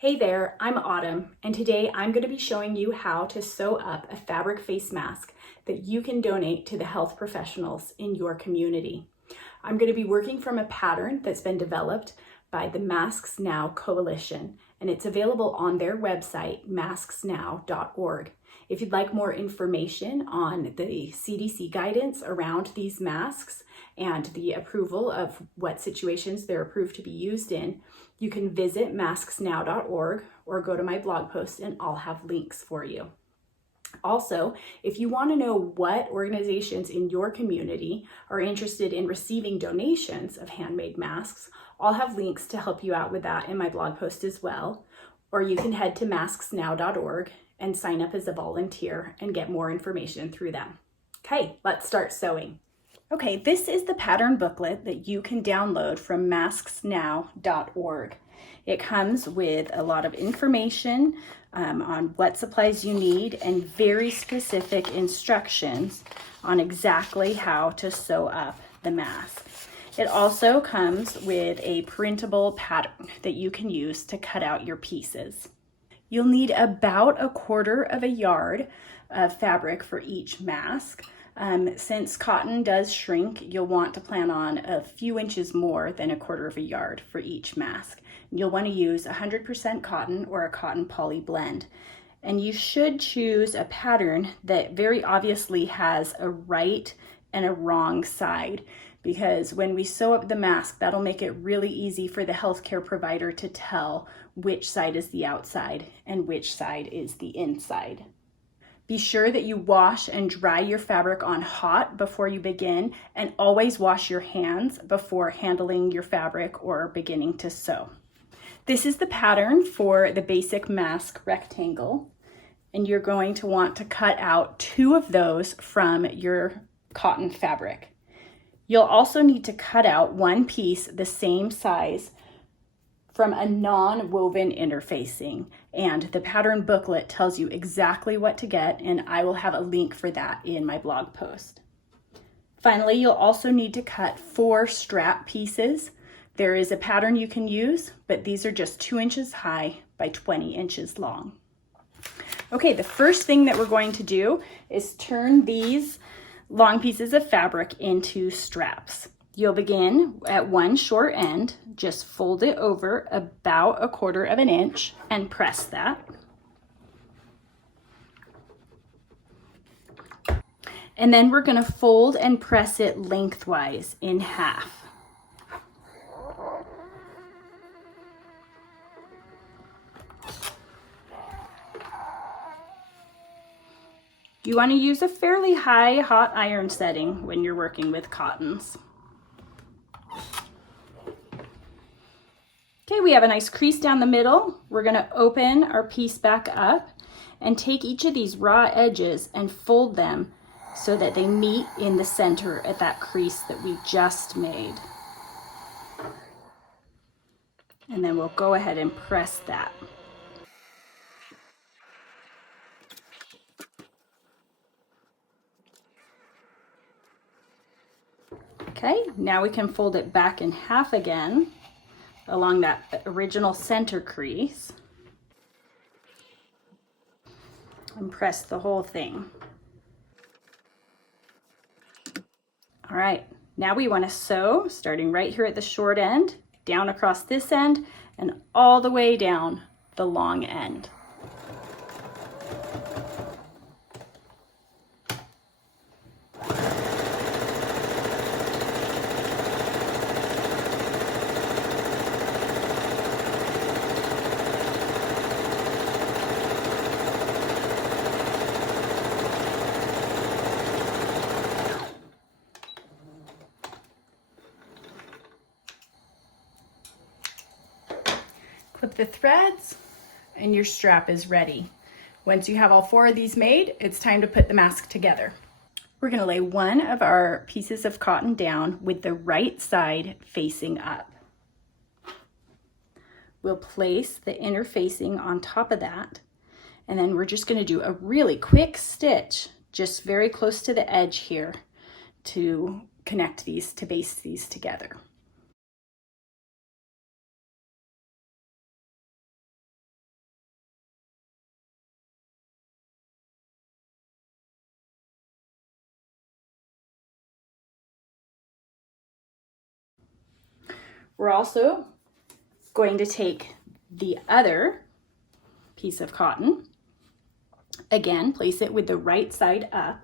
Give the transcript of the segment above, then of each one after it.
Hey there, I'm Autumn, and today I'm going to be showing you how to sew up a fabric face mask that you can donate to the health professionals in your community. I'm going to be working from a pattern that's been developed by the Masks Now Coalition, and it's available on their website, masksnow.org. If you'd like more information on the CDC guidance around these masks and the approval of what situations they're approved to be used in, you can visit masksnow.org or go to my blog post and I'll have links for you. Also, if you want to know what organizations in your community are interested in receiving donations of handmade masks, I'll have links to help you out with that in my blog post as well. Or you can head to masksnow.org and sign up as a volunteer and get more information through them. Okay, let's start sewing. Okay, this is the pattern booklet that you can download from masksnow.org. It comes with a lot of information on what supplies you need and very specific instructions on exactly how to sew up the mask. It also comes with a printable pattern that you can use to cut out your pieces. You'll need about 1/4 yard of fabric for each mask. Since cotton does shrink, you'll want to plan on a few inches more than 1/4 yard for each mask. You'll want to use 100% cotton or a cotton poly blend. And you should choose a pattern that very obviously has a right and a wrong side, because when we sew up the mask, that'll make it really easy for the healthcare provider to tell which side is the outside and which side is the inside. Be sure that you wash and dry your fabric on hot before you begin, and always wash your hands before handling your fabric or beginning to sew. This is the pattern for the basic mask rectangle, and you're going to want to cut out 2 of those from your cotton fabric. You'll also need to cut out 1 piece the same size from a non-woven interfacing, and the pattern booklet tells you exactly what to get, and I will have a link for that in my blog post. Finally, you'll also need to cut 4 strap pieces. There is a pattern you can use, but these are just 2 inches high by 20 inches long. Okay, the first thing that we're going to do is turn these long pieces of fabric into straps. You'll begin at one short end, just fold it over about 1/4 inch and press that. And then we're going to fold and press it lengthwise in half. You want to use a fairly high hot iron setting when you're working with cottons. Okay, we have a nice crease down the middle. We're going to open our piece back up and take each of these raw edges and fold them so that they meet in the center at that crease that we just made. And then we'll go ahead and press that. Okay, now we can fold it back in half again along that original center crease and press the whole thing. All right, now we want to sew starting right here at the short end, down across this end, and all the way down the long end. Clip the threads and your strap is ready. Once you have all 4 of these made, it's time to put the mask together. We're going to lay one of our pieces of cotton down with the right side facing up. We'll place the inner facing on top of that, and then we're just going to do a really quick stitch just very close to the edge here to connect these, to base these together. We're also going to take the other piece of cotton. Again, place it with the right side up.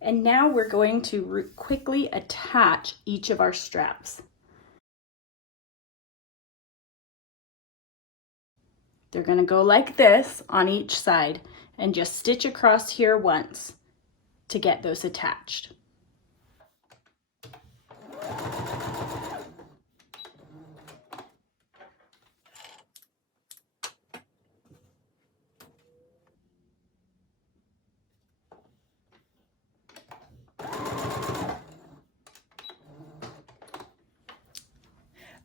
And now we're going to quickly attach each of our straps. They're going to go like this on each side, and just stitch across here once to get those attached.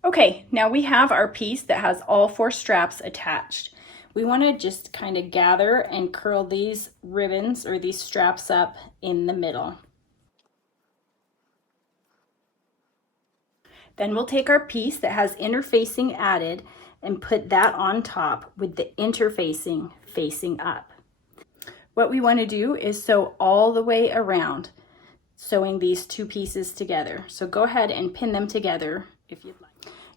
Okay, now we have our piece that has all 4 straps attached. We want to just kind of gather and curl these ribbons or these straps up in the middle. Then we'll take our piece that has interfacing added and put that on top with the interfacing facing up. What we want to do is sew all the way around, sewing these 2 pieces together. So go ahead and pin them together if you'd like.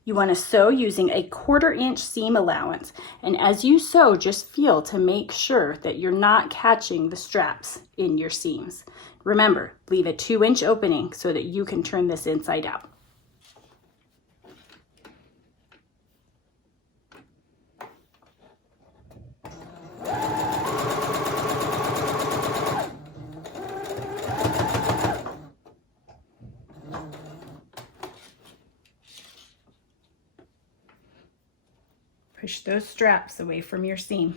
You want to sew using a 1/4 inch seam allowance, and as you sew, just feel to make sure that you're not catching the straps in your seams. Remember, leave a 2-inch opening so that you can turn this inside out. Push those straps away from your seam.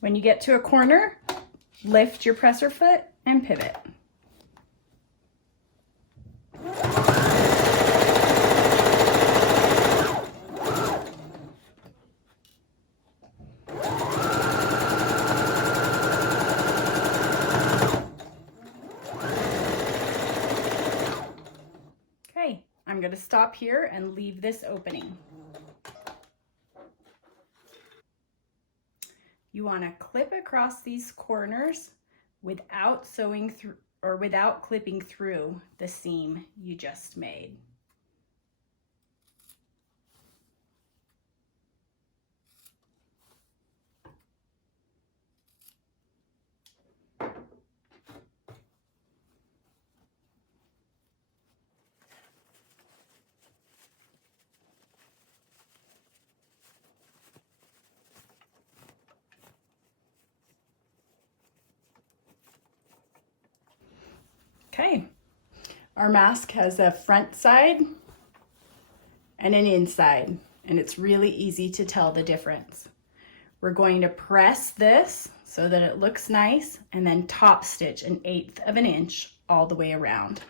When you get to a corner, lift your presser foot and pivot. Okay, I'm going to stop here and leave this opening. You want to clip across these corners without sewing through or without clipping through the seam you just made. Okay, our mask has a front side and an inside, and it's really easy to tell the difference. We're going to press this so that it looks nice, and then top stitch 1/8 of an inch all the way around.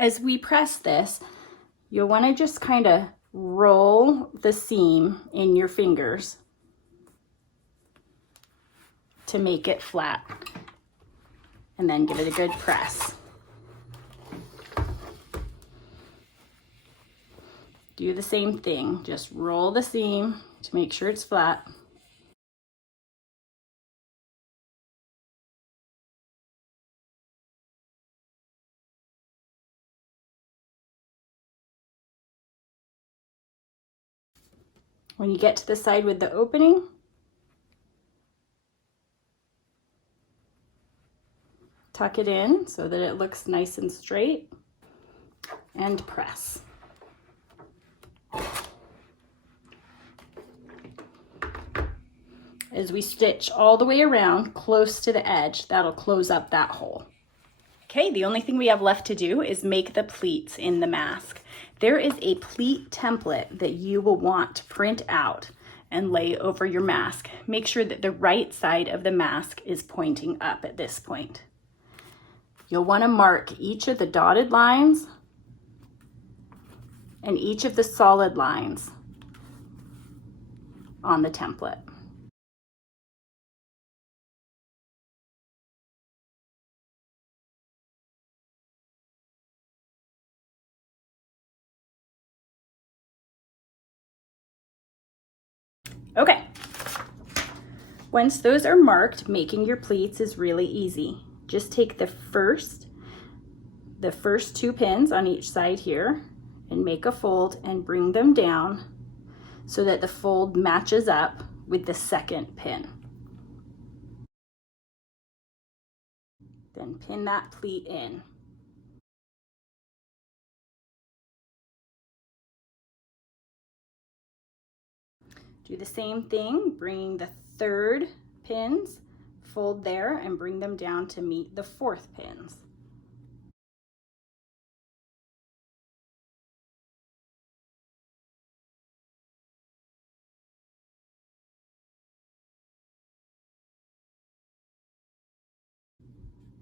As we press this, you'll want to just kind of roll the seam in your fingers to make it flat, and then give it a good press. Do the same thing, just roll the seam to make sure it's flat. When you get to the side with the opening, tuck it in so that it looks nice and straight, and press. As we stitch all the way around close to the edge, that'll close up that hole. Okay, the only thing we have left to do is make the pleats in the mask. There is a pleat template that you will want to print out and lay over your mask. Make sure that the right side of the mask is pointing up at this point. You'll want to mark each of the dotted lines and each of the solid lines on the template. Okay. Once those are marked, making your pleats is really easy. Just take the first 2 pins on each side here and make a fold and bring them down so that the fold matches up with the second pin. Then pin that pleat in. Do the same thing, bringing the third pins, fold there and bring them down to meet the fourth pins.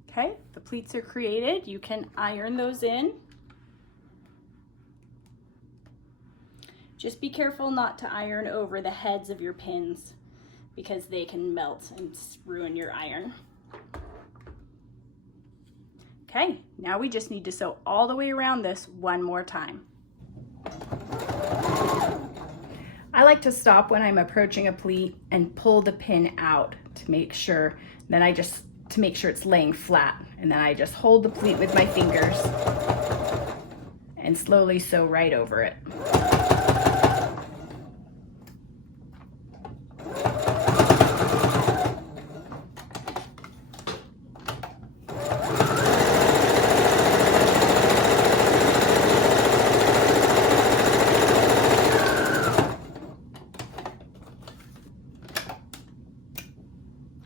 Okay, the pleats are created. You can iron those in. Just be careful not to iron over the heads of your pins because they can melt and ruin your iron. Okay, now we just need to sew all the way around this one more time. I like to stop when I'm approaching a pleat and pull the pin out to make sure, to make sure it's laying flat. And then I just hold the pleat with my fingers and slowly sew right over it.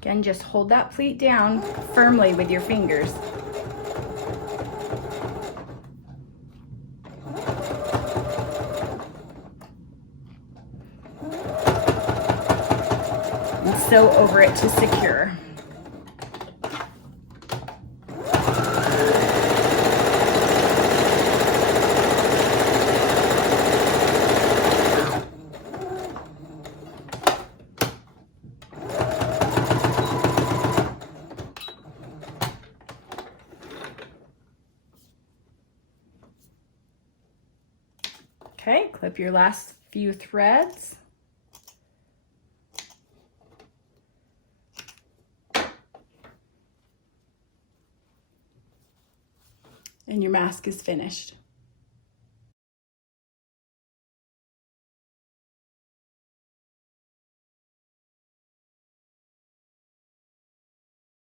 Again, just hold that pleat down firmly with your fingers. And sew over it to secure. Okay, clip your last few threads. And your mask is finished.